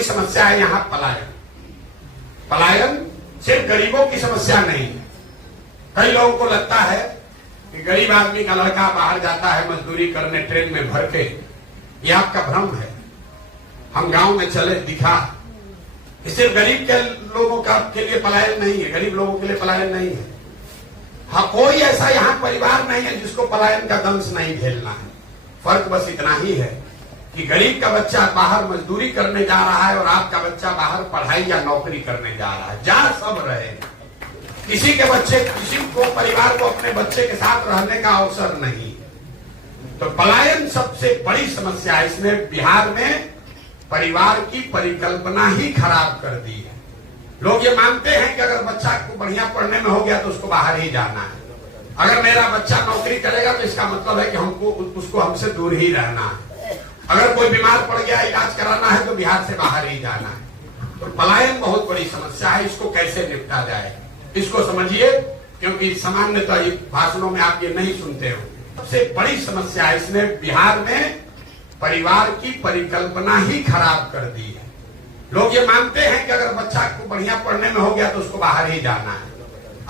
बड़ी समस्या है यहाँ पलायन। पलायन सिर्फ गरीबों की समस्या नहीं है। कई लोगों को लगता है कि गरीब आदमी का लड़का बाहर जाता है मजदूरी करने ट्रेन में भर के, ये आपका भ्रम है। हम गांव में चले दिखा, सिर्फ गरीब के लोगों का के लिए पलायन नहीं है, गरीब लोगों के लिए पलायन नहीं है। हाँ, कोई ऐसा यहाँ परिवार नहीं है जिसको पलायन का दंश नहीं झेलना है। फर्क बस इतना ही है कि गरीब का बच्चा बाहर मजदूरी करने जा रहा है और आपका बच्चा बाहर पढ़ाई या नौकरी करने जा रहा है। जा सब रहे, किसी के बच्चे, किसी को परिवार को अपने बच्चे के साथ रहने का अवसर नहीं। तो पलायन सबसे बड़ी समस्या है। इसने बिहार में परिवार की परिकल्पना ही खराब कर दी है। लोग ये मानते हैं कि अगर बच्चा को बढ़िया पढ़ने में हो गया तो उसको बाहर ही जाना है। अगर मेरा बच्चा नौकरी करेगा तो इसका मतलब है कि हमको उसको हमसे दूर ही रहना है। अगर कोई बीमार पड़ गया, इलाज कराना है तो बिहार से बाहर ही जाना है। तो पलायन बहुत बड़ी समस्या है। इसको कैसे निपटा जाए, इसको समझिए, क्योंकि सामान्यतः भाषणों में आप ये नहीं सुनते हो। सबसे बड़ी समस्या है, इसने बिहार में परिवार की परिकल्पना ही खराब कर दी है। लोग ये मानते हैं कि अगर बच्चा को बढ़िया पढ़ने में हो गया तो उसको बाहर ही जाना है।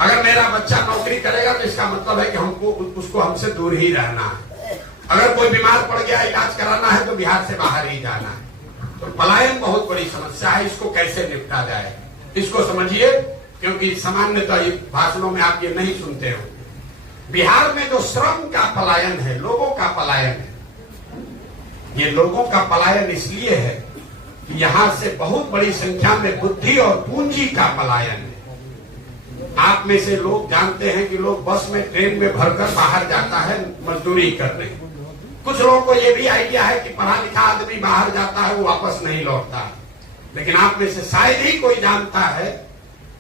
अगर मेरा बच्चा नौकरी करेगा तो इसका मतलब है कि हमको उसको हमसे दूर ही रहना है। अगर कोई बीमार पड़ गया, इलाज कराना है तो बिहार से बाहर ही जाना है। तो पलायन बहुत बड़ी समस्या है। इसको कैसे निपटा जाए, इसको समझिए, क्योंकि सामान्यतः भाषणों में आप ये नहीं सुनते हो। बिहार में जो श्रम का पलायन है, लोगों का पलायन है, ये लोगों का पलायन इसलिए है कि यहां से बहुत बड़ी संख्या में बुद्धि और पूंजी का पलायन है। आप में से लोग जानते हैं कि लोग बस में, ट्रेन में भरकर बाहर जाता है मजदूरी करने। कुछ लोगों को यह भी आइडिया है कि पढ़ा लिखा आदमी बाहर जाता है वो वापस नहीं लौटता है। लेकिन आप में से शायद ही कोई जानता है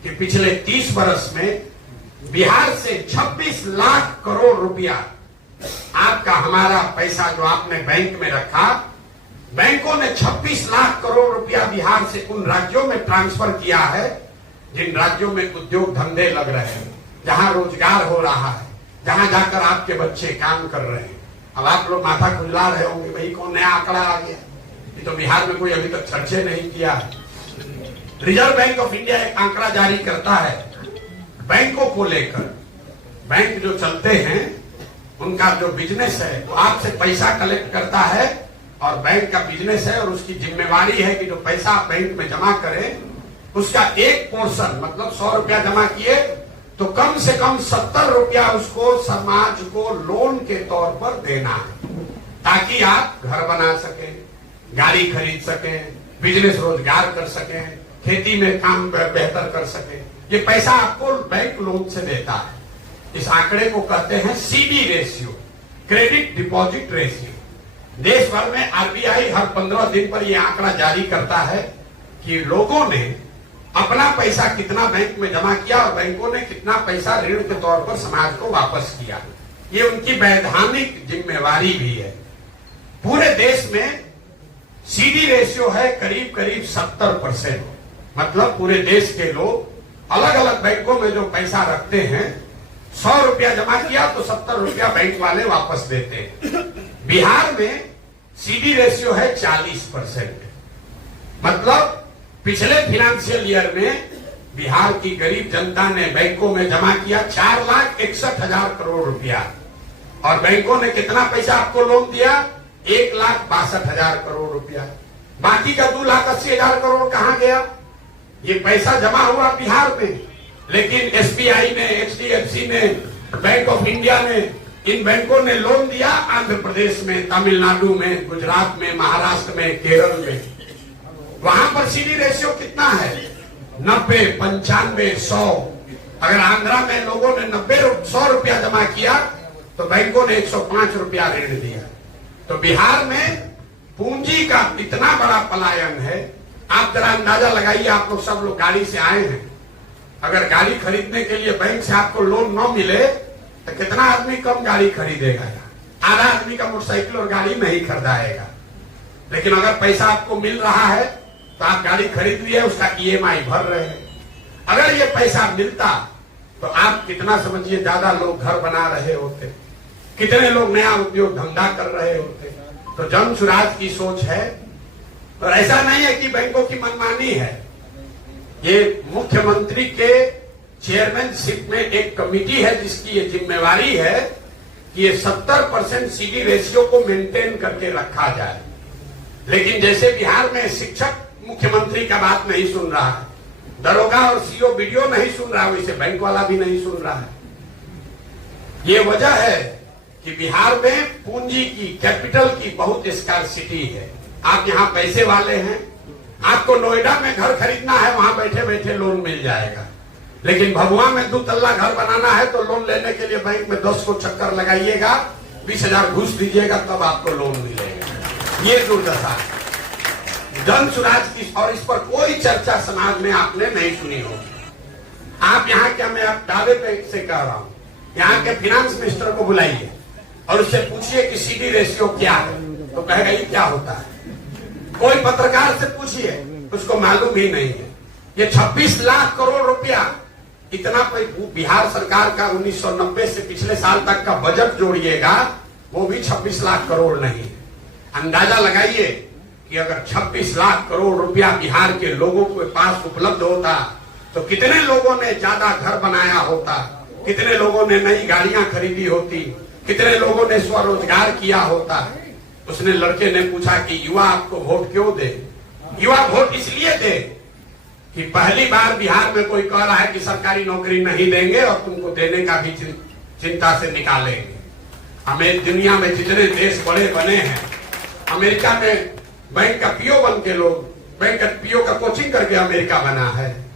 कि पिछले 30 वर्ष में बिहार से 26 लाख करोड़ रुपया आपका, हमारा पैसा जो आपने बैंक में रखा, बैंकों ने 26 लाख करोड़ रुपया बिहार से उन राज्यों में ट्रांसफर किया है जिन राज्यों में उद्योग धंधे लग रहे हैं, जहां रोजगार हो रहा है, जहां जाकर आपके बच्चे काम कर रहे हैं। अब आप लोग माथा खुजला रहे होंगे, भाई कौन नया आंकड़ा आ गया, ये तो बिहार में कोई अभी तक चर्चा नहीं किया है। रिजर्व बैंक ऑफ इंडिया एक आंकड़ा जारी करता है बैंकों को लेकर। बैंक जो चलते हैं उनका जो बिजनेस है वो आपसे पैसा कलेक्ट करता है और बैंक का बिजनेस है, और उसकी जिम्मेवारी है कि जो पैसा आप बैंक में जमा करें उसका एक पोर्शन, मतलब 100 रुपया जमा किए तो कम से कम 70 रुपया उसको समाज को लोन के तौर पर देना है, ताकि आप घर बना सकें, गाड़ी खरीद सकें, बिजनेस रोजगार कर सकें, खेती में काम बेहतर कर सकें। ये पैसा आपको बैंक लोन से देता है। इस आंकड़े को कहते हैं CD ratio, credit deposit ratio. देश भर में आरबीआई हर 15 दिन पर यह आंकड़ा जारी करता है कि लोगों ने अपना पैसा कितना बैंक में जमा किया और बैंकों ने कितना पैसा ऋण के तौर पर समाज को वापस किया। ये उनकी वैधानिक जिम्मेवारी भी है। पूरे देश में सीडी रेशियो है करीब करीब 70%। मतलब पूरे देश के लोग अलग अलग बैंकों में जो पैसा रखते हैं, 100 रुपया जमा किया तो 70 रुपया बैंक वाले वापस देते हैं। बिहार में सीडी रेशियो है 40%। मतलब पिछले फाइनेंशियल ईयर में बिहार की गरीब जनता ने बैंकों में जमा किया 4,61,000 करोड़ रुपया, और बैंकों ने कितना पैसा आपको लोन दिया? 1,62,000 करोड़ रुपया। बाकी का 2,80,000 करोड़ कहां गया? ये पैसा जमा हुआ बिहार में, लेकिन एसबीआई ने, एचडीएफसी ने, बैंक ऑफ इंडिया ने, इन बैंकों ने लोन दिया आंध्र प्रदेश में, तमिलनाडु में, गुजरात में, महाराष्ट्र में, केरल में। वहां पर सीडी रेशियो कितना है? 90, 95, 100। अगर आंध्रा में लोगों ने 100 रुपया जमा किया तो बैंकों ने 105 रुपया ऋण दिया। तो बिहार में पूंजी का इतना बड़ा पलायन है। आप जरा अंदाजा लगाइए, आप लोग सब लोग गाड़ी से आए हैं, अगर गाड़ी खरीदने के लिए बैंक से आपको लोन न मिले तो कितना आदमी कम गाड़ी खरीदेगा? आधा आदमी का मोटरसाइकिल और गाड़ी नहीं खरीदाएगा। लेकिन अगर पैसा आपको मिल रहा है तो आप गाड़ी खरीद लिए, उसका ईएमआई भर रहे हैं। अगर ये पैसा मिलता तो आप कितना समझिए ज्यादा लोग घर बना रहे होते, कितने लोग नया उद्योग धंधा कर रहे होते। तो जन सुराज की सोच है और ऐसा नहीं है कि बैंकों की मनमानी है। ये मुख्यमंत्री के चेयरमैनशिप में एक कमेटी है जिसकी ये जिम्मेवारी है कि ये 70% सीडी रेशियो को मेंटेन करके रखा जाए। लेकिन जैसे बिहार में शिक्षक मुख्यमंत्री का बात नहीं सुन रहा है, दरोगा और सीओ बीडीओ नहीं सुन रहा, वैसे बैंक वाला भी नहीं सुन रहा है। ये वजह है कि बिहार में पूंजी की, कैपिटल की बहुत स्कार्सिटी है। आप यहाँ पैसे वाले हैं, आपको नोएडा में घर खरीदना है, वहां बैठे बैठे लोन मिल जाएगा। लेकिन भभुआ में 2 तल्ला घर बनाना है तो लोन लेने के लिए बैंक में 10 को चक्कर लगाइएगा, 20,000 घूस दीजिएगा, तब आपको लोन मिलेगा। ये दुर्दशा है जन सुराज की, और इस पर कोई चर्चा समाज में आपने नहीं सुनी होगी। आप यहाँ क्या, मैं आप दावे पे से कह रहा हूँ, यहाँ के फाइनेंस मिनिस्टर को बुलाइए और उससे पूछिए कि सीडी रेशियो क्या है, तो कहेगा ये क्या होता है। कोई पत्रकार से पूछिए, उसको मालूम ही नहीं है। ये 26 लाख करोड़ रुपया, इतना बिहार सरकार का 1990 से पिछले साल तक का बजट जोड़िएगा, वो भी 26 लाख करोड़ नहीं है। अंदाजा लगाइए कि अगर 26 लाख करोड़ रुपया बिहार के लोगों के पास उपलब्ध होता तो कितने लोगों ने ज्यादा घर बनाया होता, कितने लोगों ने नई गाड़ियां खरीदी होती, कितने लोगों ने स्वरोजगार किया होता। उसने लड़के ने पूछा कि युवा आपको वोट क्यों दे। युवा वोट इसलिए दे कि पहली बार बिहार में कोई कह रहा है कि सरकारी नौकरी नहीं देंगे और तुमको देने का भी चिंता से निकालेंगे। हमें दुनिया में जितने देश बड़े बने हैं, अमेरिका में बैंक का पीओ बन के लोग, बैंक का पीओ का कोचिंग करके अमेरिका बना है।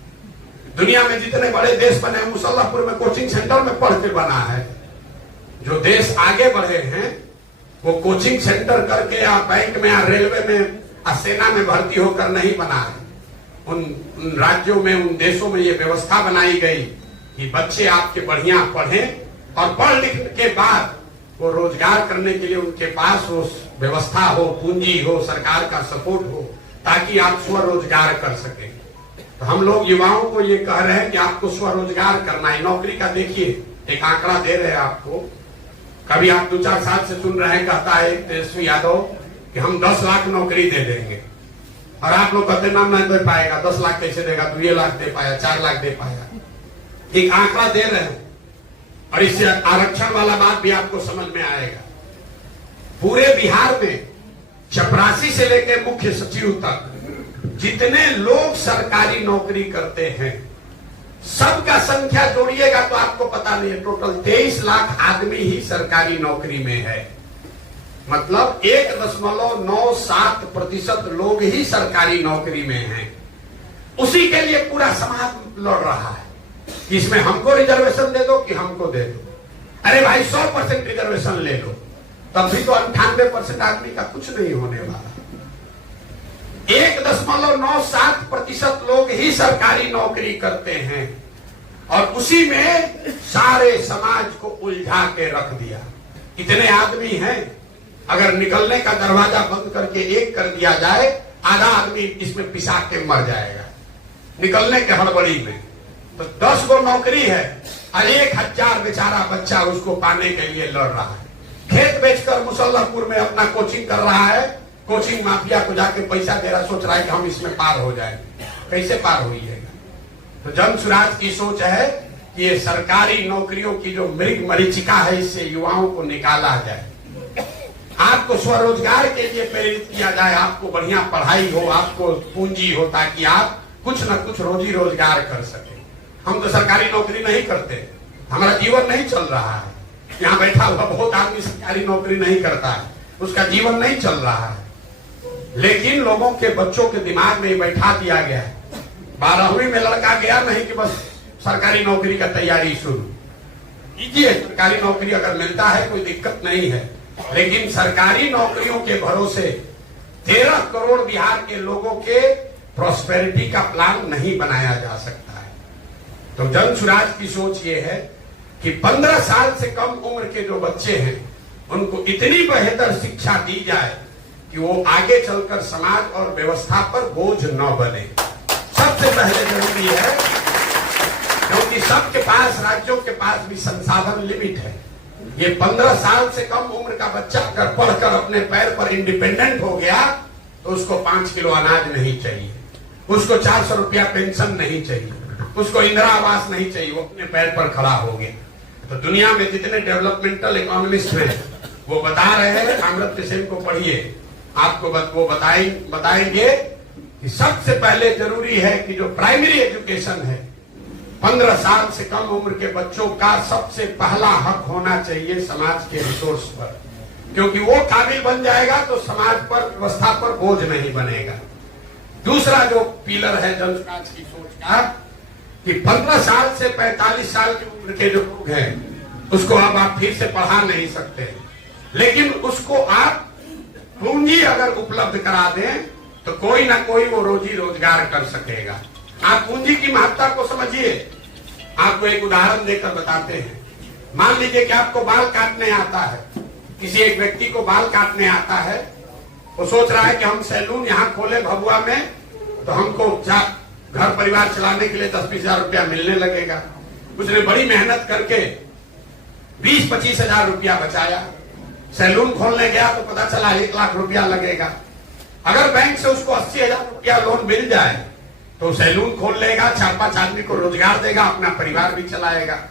दुनिया में जितने बड़े देश बने हैं, मुसल्लापुर में कोचिंग सेंटर में पढ़ के बना है। जो देश आगे बढ़े हैं वो कोचिंग सेंटर करके या बैंक में या रेलवे में या सेना में भर्ती होकर नहीं बना है। उन राज्यों में, उन देशों में ये व्यवस्था बनाई गई कि बच्चे आपके बढ़िया पढ़ें और पढ़ लिख के बाद वो रोजगार करने के लिए उनके पास वो व्यवस्था हो, पूंजी हो, सरकार का सपोर्ट हो, ताकि आप स्वरोजगार कर सकें। तो हम लोग युवाओं को ये कह रहे हैं कि आपको स्वरोजगार करना है। नौकरी का देखिए, एक आंकड़ा दे रहे हैं आपको, कभी आप 2-4 साल से सुन रहे हैं, कहता है तेजस्वी यादव कि हम 10 लाख नौकरी दे देंगे, और आप लोग कहते नाम नहीं दे पाएगा। 10 लाख कैसे देगा, 2 लाख दे पाया, 4 लाख दे पाया। एक आंकड़ा दे रहे हैं, और इससे आरक्षण वाला बात भी आपको समझ में आएगा। पूरे बिहार में चपरासी से लेकर मुख्य सचिव तक जितने लोग सरकारी नौकरी करते हैं, सबका संख्या जोड़िएगा तो आपको पता नहीं है, टोटल 23 लाख आदमी ही सरकारी नौकरी में है। मतलब 1.97% लोग ही सरकारी नौकरी में हैं। उसी के लिए पूरा समाज लड़ रहा है कि इसमें हमको रिजर्वेशन दे दो कि हमको दे दो। अरे भाई 100% रिजर्वेशन ले लो, तब भी तो 98% आदमी का कुछ नहीं होने वाला। 1.97% लोग ही सरकारी नौकरी करते हैं, और उसी में सारे समाज को उलझा के रख दिया। इतने आदमी हैं, अगर निकलने का दरवाजा बंद करके एक कर दिया जाए, आधा आदमी इसमें पिसा के मर जाएगा निकलने के हड़बड़ी में। तो 10 गो नौकरी है और 1000 बेचारा बच्चा उसको पाने के लिए लड़ रहा है। खेत बेचकर मुसल्लापुर में अपना कोचिंग कर रहा है, कोचिंग माफिया को जाके पैसा दे रहा, सोच रहा है कि हम इसमें पार हो जाएंगे। कैसे पार होइएगा? तो जन सुराज की सोच है कि ये सरकारी नौकरियों की जो मृग मरीचिका है, इससे युवाओं को निकाला जाए, आपको स्वरोजगार के लिए प्रेरित किया जाए, आपको बढ़िया पढ़ाई हो, आपको पूंजी हो, ताकि आप कुछ न कुछ रोजी रोजगार कर सके। हम तो सरकारी नौकरी नहीं करते, हमारा जीवन नहीं चल रहा है। यहाँ बैठा हुआ बहुत आदमी सरकारी नौकरी नहीं करता है, उसका जीवन नहीं चल रहा है। लेकिन लोगों के बच्चों के दिमाग में बैठा दिया गया है। 12वीं में लड़का गया नहीं कि बस सरकारी नौकरी का तैयारी शुरू कीजिए। सरकारी नौकरी अगर मिलता है कोई दिक्कत नहीं है, लेकिन सरकारी नौकरियों के भरोसे 13 करोड़ बिहार के लोगों के प्रॉस्पेरिटी का प्लान नहीं बनाया जा सकता है। तो जन सुराज की सोच ये है कि 15 साल से कम उम्र के जो बच्चे हैं, उनको इतनी बेहतर शिक्षा दी जाए कि वो आगे चलकर समाज और व्यवस्था पर बोझ न बने। सबसे पहले जरूरी है, क्योंकि सबके पास, राज्यों के पास भी संसाधन लिमिट है। ये 15 साल से कम उम्र का बच्चा अगर पढ़कर अपने पैर पर इंडिपेंडेंट हो गया तो उसको 5 किलो अनाज नहीं चाहिए, उसको 400 रुपया पेंशन नहीं चाहिए, उसको इंदिरा आवास नहीं चाहिए, वो अपने पैर पर खड़ा हो गया। तो दुनिया में जितने डेवलपमेंटल इकोनॉमिस्ट हैं वो बता रहे हैं, अमर्त्य सेन को पढ़िए, आपको वो बताएंगे कि सबसे पहले जरूरी है कि जो प्राइमरी एजुकेशन है 15 साल से कम उम्र के बच्चों का सबसे पहला हक होना चाहिए समाज के रिसोर्स पर, क्योंकि वो काबिल बन जाएगा तो समाज पर, व्यवस्था पर बोझ नहीं बनेगा। दूसरा जो पिलर है जनविकास की सोच का कि 15 साल से 45 साल की उम्र के जो लोग हैं उसको अब आप फिर से पढ़ा नहीं सकते, लेकिन उसको आप पूंजी अगर उपलब्ध करा दें तो कोई ना कोई वो रोजी रोजगार कर सकेगा। आप पूंजी की महत्ता को समझिए। आपको एक उदाहरण देकर बताते हैं। मान लीजिए कि आपको बाल काटने आता है, किसी एक व्यक्ति को बाल काटने आता है, वो सोच रहा है कि हम सैलून यहाँ खोले भभुआ में तो हमको घर परिवार चलाने के लिए 10-20 हजार रुपया मिलने लगेगा। उसने बड़ी मेहनत करके 20-25 हजार रुपया बचाया, सैलून खोलने गया तो पता चला 1 लाख रुपया लगेगा। अगर बैंक से उसको 80 हजार रुपया लोन मिल जाए तो सैलून खोल लेगा, 4-5 आदमी को रोजगार देगा, अपना परिवार भी चलाएगा।